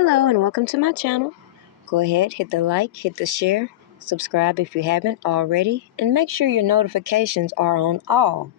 Hello and welcome to my channel. Go ahead, hit the like, hit the share, subscribe if you haven't already, and make sure your notifications are on all.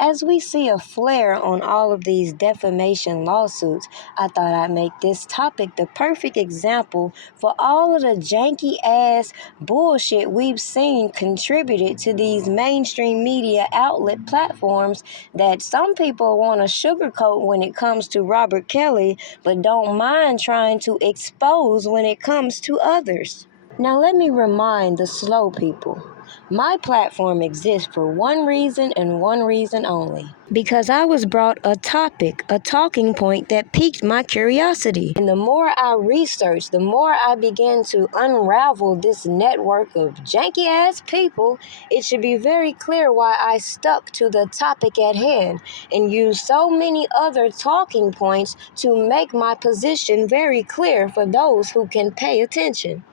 As we see a flare on all of these defamation lawsuits, I thought I'd make this topic the perfect example for all of the janky ass bullshit we've seen contributed to these mainstream media outlet platforms that some people want to sugarcoat when it comes to RKelly, but don't mind trying to expose when it comes to others. Now let me remind the slow people. My platform exists for one reason and one reason only. Because I was brought a topic, a talking point that piqued my curiosity. And the more I researched, the more I began to unravel this network of janky ass people, it should be very clear why I stuck to the topic at hand and used so many other talking points to make my position very clear for those who can pay attention.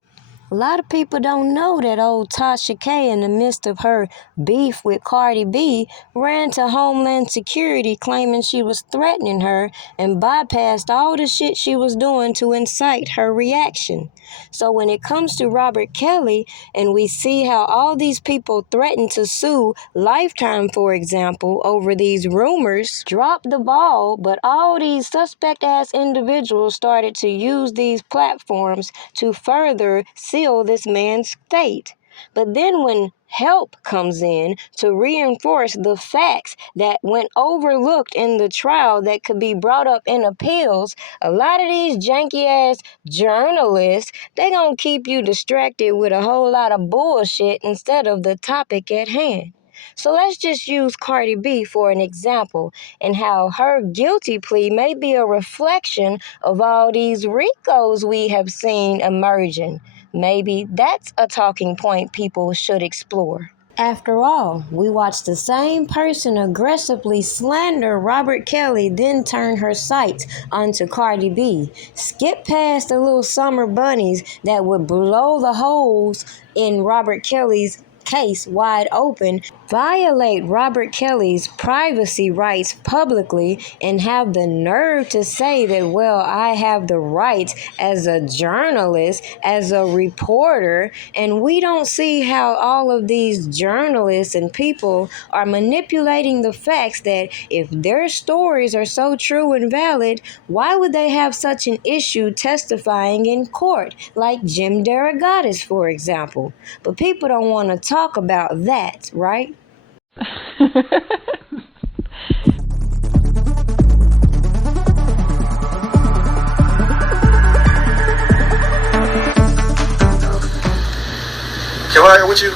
A lot of people don't know that old Tasha K, in the midst of her beef with Cardi B, ran to Homeland Security claiming she was threatening her and bypassed all the shit she was doing to incite her reaction. So when it comes to RKelly and we see how all these people threaten to sue Lifetime, for example, over these rumors, drop the ball, but all these suspect-ass individuals started to use these platforms to further seal this man's fate. But then when help comes in to reinforce the facts that went overlooked in the trial that could be brought up in appeals, a lot of these janky ass journalists, they gonna keep you distracted with a whole lot of bullshit instead of the topic at hand. So let's just use Cardi B for an example and how her guilty plea may be a reflection of all these RICOs we have seen emerging. Maybe that's a talking point people should explore. After all, we watched the same person aggressively slander RKelly, then turn her sights onto Cardi B, skip past the little summer bunnies that would blow the holes in RKelly's case wide open, violate RKelly's privacy rights publicly, and have the nerve to say that, well, I have the rights as a journalist, as a reporter, and we don't see how all of these journalists and people are manipulating the facts that if their stories are so true and valid, why would they have such an issue testifying in court, like Jim Derogatis, for example? But people don't want to talk about that, right? Can I with you?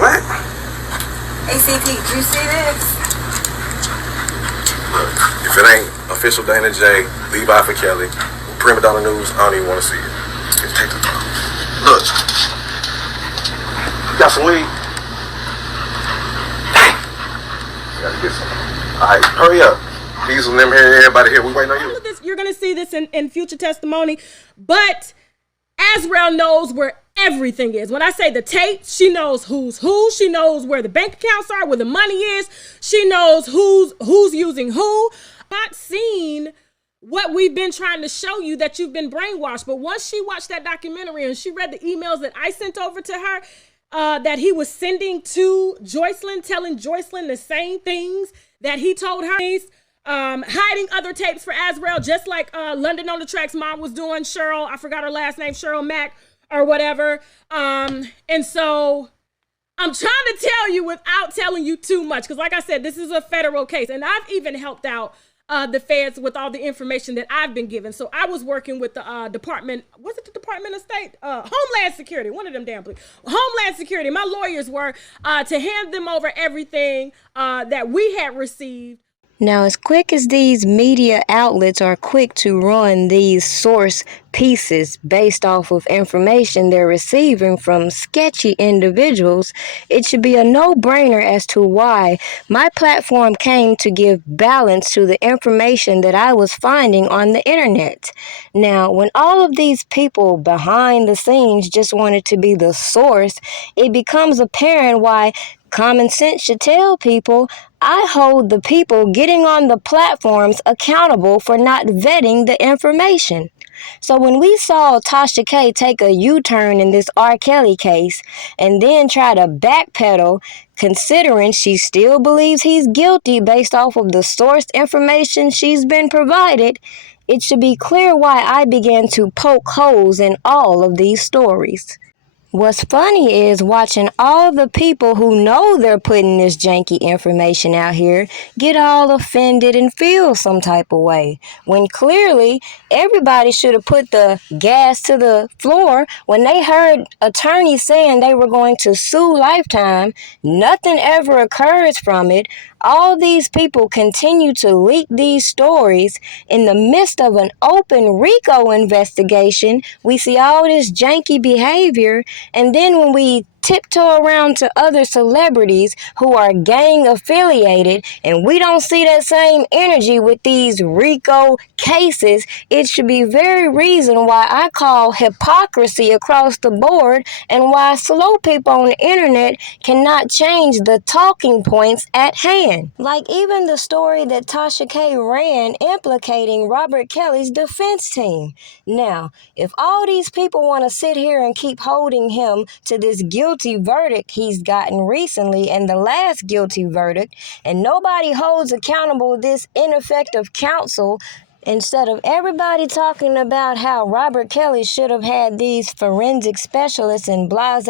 What? ACP, did you see this? Look, if it ain't official Dana J, Levi for Kelly, Primadonnanews, I don't even want to see it. Just take the phone. Look, you got some weed? Dang. I gotta get some. Alright, hurry up. These and them here, everybody here, we waiting on you. All of this, you're going to see this in future testimony, but Azrael knows where everything is. When I say the tape, she knows who's who. She knows where the bank accounts are, where the money is. She knows who's using who. Not seen what we've been trying to show you, that you've been brainwashed. But once she watched that documentary and she read the emails that I sent over to her, that he was sending to Joycelyn, telling Joycelyn the same things that he told her, hiding other tapes for Azrael, just like London on the Track's mom was doing, Cheryl, I forgot her last name, Cheryl Mack or whatever. And so I'm trying to tell you without telling you too much, because like I said, this is a federal case, and I've even helped out the feds with all the information that I've been given. So I was working with the Department, was it the Department of State? Homeland Security, one of them damn please. Homeland Security, my lawyers were to hand them over everything that we had received. Now, as quick as these media outlets are quick to run these source pieces based off of information they're receiving from sketchy individuals, it should be a no-brainer as to why my platform came to give balance to the information that I was finding on the internet. Now, when all of these people behind the scenes just wanted to be the source, it becomes apparent why common sense should tell people, I hold the people getting on the platforms accountable for not vetting the information. So when we saw Tasha K take a U-turn in this RKelly case and then try to backpedal, considering she still believes he's guilty based off of the sourced information she's been provided, it should be clear why I began to poke holes in all of these stories. What's funny is watching all the people who know they're putting this janky information out here get all offended and feel some type of way, when clearly everybody should have put the gas to the floor when they heard attorneys saying they were going to sue Lifetime. Nothing ever occurs from it. All these people continue to leak these stories. In the midst of an open RICO investigation, we see all this janky behavior, and then when we tiptoe around to other celebrities who are gang affiliated and we don't see that same energy with these RICO cases, it should be very reason why I call hypocrisy across the board and why slow people on the internet cannot change the talking points at hand. Like even the story that Tasha K ran implicating RKelly's defense team. Now, if all these people want to sit here and keep holding him to this guilty verdict he's gotten recently and the last guilty verdict, and nobody holds accountable this ineffective counsel, instead of everybody talking about how RKelly should have had these forensic specialists and blase,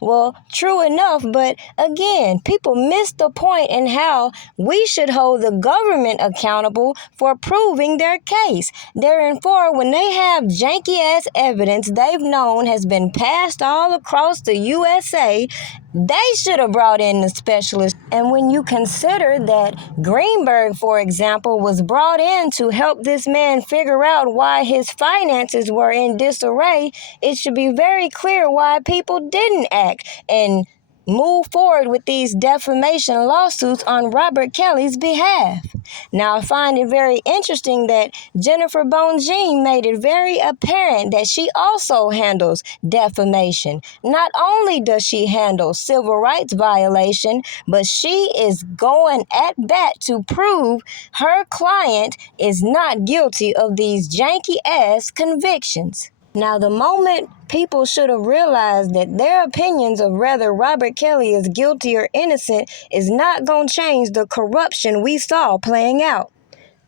well, true enough, but again, people miss the point in how we should hold the government accountable for proving their case. Therefore, when they have janky-ass evidence they've known has been passed all across the USA, they should have brought in the specialists. And when you consider that Greenberg, for example, was brought in to help this man figure out why his finances were in disarray, it should be very clear why people didn't act and move forward with these defamation lawsuits on RKelly's behalf. Now, I find it very interesting that Jennifer Bonjean made it very apparent that she also handles defamation. Not only does she handle civil rights violation, but she is going at bat to prove her client is not guilty of these janky-ass convictions. Now, the moment people should have realized that their opinions of whether RKelly is guilty or innocent is not going to change the corruption we saw playing out.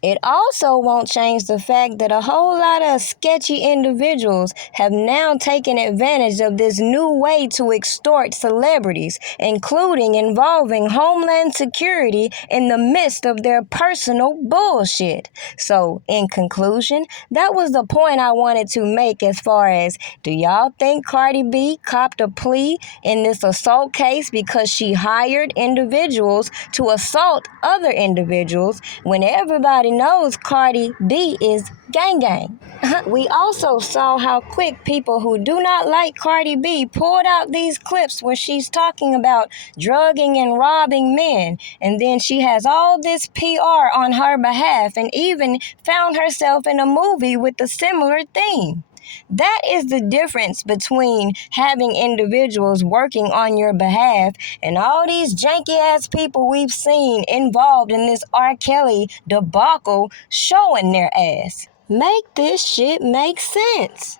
It also won't change the fact that a whole lot of sketchy individuals have now taken advantage of this new way to extort celebrities, including involving Homeland Security in the midst of their personal bullshit. So, in conclusion, that was the point I wanted to make as far as, do y'all think Cardi B copped a plea in this assault case because she hired individuals to assault other individuals when everybody knows Cardi B is gang. We also saw how quick people who do not like Cardi B pulled out these clips where she's talking about drugging and robbing men, and then she has all this PR on her behalf and even found herself in a movie with a similar theme. That is the difference between having individuals working on your behalf and all these janky-ass people we've seen involved in this RKelly debacle showing their ass. Make this shit make sense.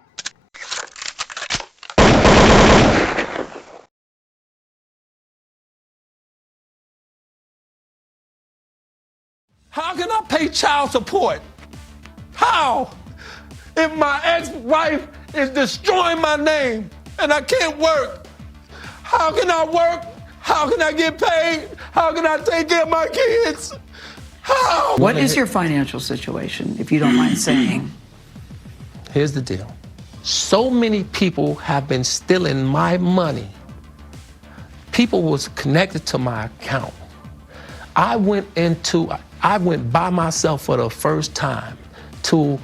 How can I pay child support? How? If my ex-wife is destroying my name and I can't work, how can I work? How can I get paid? How can I take care of my kids? How? What is your financial situation, if you don't mind saying? Here's the deal. So many people have been stealing my money. People was connected to my account. I went by myself for the first time to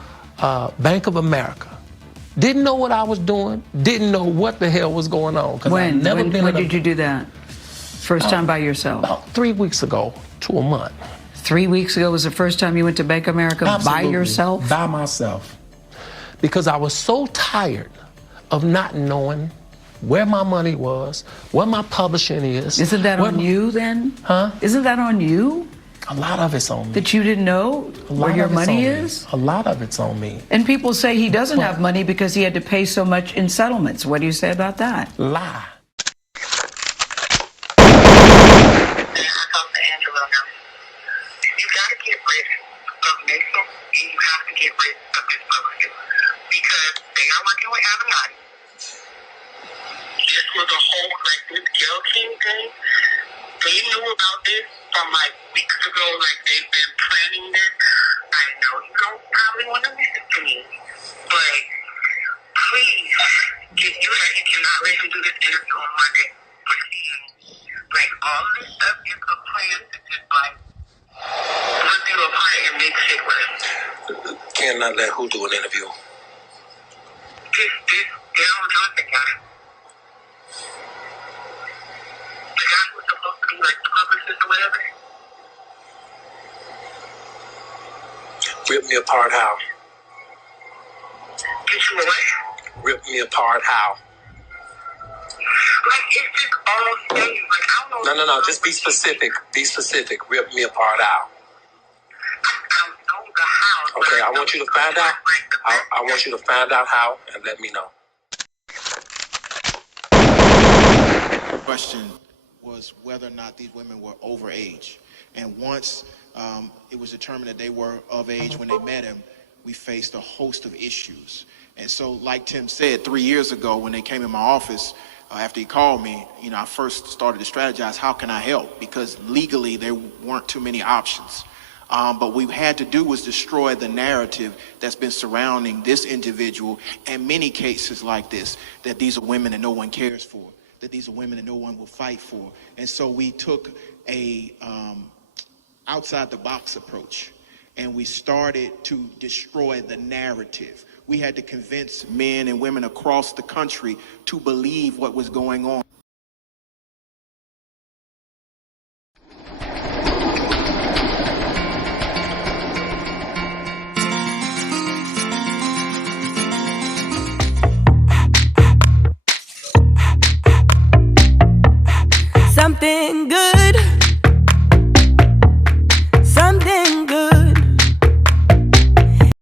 Bank of America. Didn't know what I was doing. Didn't know what the hell was going on. When did you do that? First time by yourself? About 3 weeks ago to a month. 3 weeks ago was the first time you went to Bank of America? Absolutely. By yourself? By myself. Because I was so tired of not knowing where my money was, what my publishing is. Isn't that on you then? Huh? Isn't that on you? A lot of it's on me. That you didn't know where your money is? A lot of it's on me. And people say he doesn't have money because he had to pay so much in settlements. What do you say about that? Lie. You got to get rid of Mason, and you have to get rid of this publisher because they are working with Avenatti. This was a whole, like, this Zelle King thing. They knew about this from like weeks ago, like they've been planning this. I know you don't probably want to listen to me, but please, you cannot let him do this interview on Monday. Like, all of this stuff is a plan to just like put you apart and make shit worse. Cannot let who do an interview? This Daryl Johnson guy. The guy who's supposed to be like the publicist or whatever. Rip me apart how? Get you away? Rip me apart how? Like, it's just all staged. Like, I don't know. No. Just be specific. Be specific. Rip me apart how? I don't know the how. Okay, I want you to find out. I want you to find out how and let me know. The question was whether or not these women were over age. And once it was determined that they were of age when they met him, we faced a host of issues. And so, like Tim said, 3 years ago when they came in my office, after he called me, I first started to strategize, how can I help? Because legally there weren't too many options. But what we had to do was destroy the narrative that's been surrounding this individual and many cases like this, that these are women that no one cares for, that these are women that no one will fight for. And so we took a outside the box approach, and we started to destroy the narrative. We had to convince men and women across the country to believe what was going on.